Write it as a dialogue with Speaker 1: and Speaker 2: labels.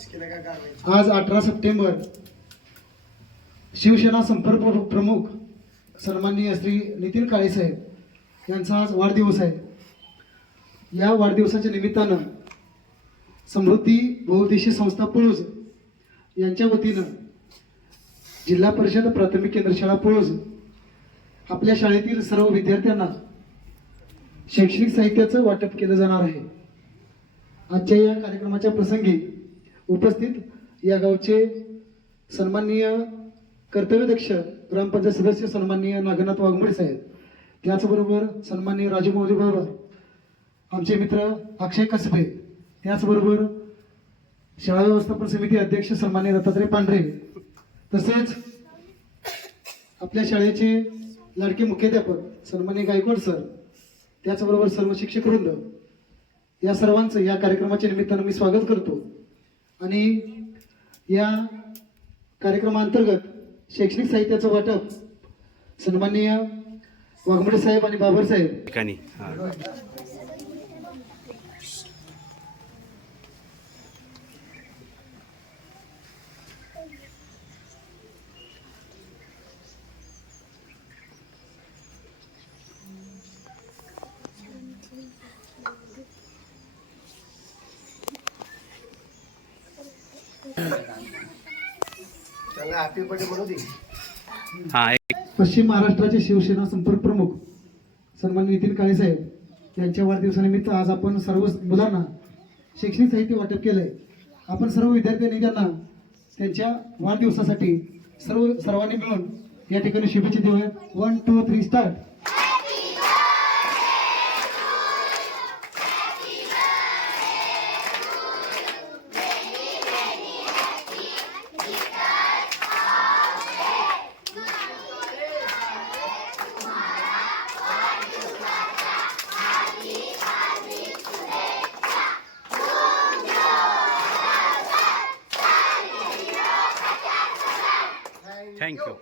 Speaker 1: आज अठरा सप्टेंबर शिवसेना संपर्क प्रमुख सन्माननीय श्री नितीन काळेसाहेब यांचा आज वाढदिवस आहे. या वाढदिवसाच्या निमित्तानं समृद्धी बहुउद्देशीय संस्था पळूज यांच्या वतीनं जिल्हा परिषद प्राथमिक केंद्र शाळा पळूज आपल्या शाळेतील सर्व विद्यार्थ्यांना शैक्षणिक साहित्याचं वाटप केलं जाणार आहे. आजच्या या कार्यक्रमाच्या प्रसंगी उपस्थित या गावचे सन्माननीय कर्तव्यदक्ष ग्रामपंचायत सदस्य सन्माननीय नागनाथ वाघमोडे साहेब. त्याचबरोबर सन्माननीय राजू मोदी बाबा आमचे मित्र अक्षय कसबे. त्याचबरोबर शाळा व्यवस्थापन समिती अध्यक्ष सन्माननीय दत्तात्रय पांढरे. तसेच आपल्या शाळेचे लाडके मुख्याध्यापक सन्माननीय गायकवाड सर त्याचबरोबर सर्व शिक्षक वृंद. या सर्वांचं या कार्यक्रमाच्या निमित्तानं मी स्वागत करतो. आणि या कार्यक्रमाअंतर्गत शैक्षणिक साहित्याचं वाटप सन्माननीय वाघमडे साहेब आणि बाबर साहेब.
Speaker 2: ठिकाणी.
Speaker 1: पश्चिम महाराष्ट्राचे शिवसेना संपर्क प्रमुख सन्माननीय नितीन काळे साहेब यांच्या वाढदिवसानिमित्त आज आपण सर्व मुलांना शैक्षणिक साहित्य वाटप केलंय. आपण सर्व विद्यार्थ्यांनी त्यांना त्यांच्या वाढदिवसासाठी सर्व सर्वांनी मिळून या ठिकाणी शुभेच्छा देऊया. One two three start
Speaker 2: Thank you.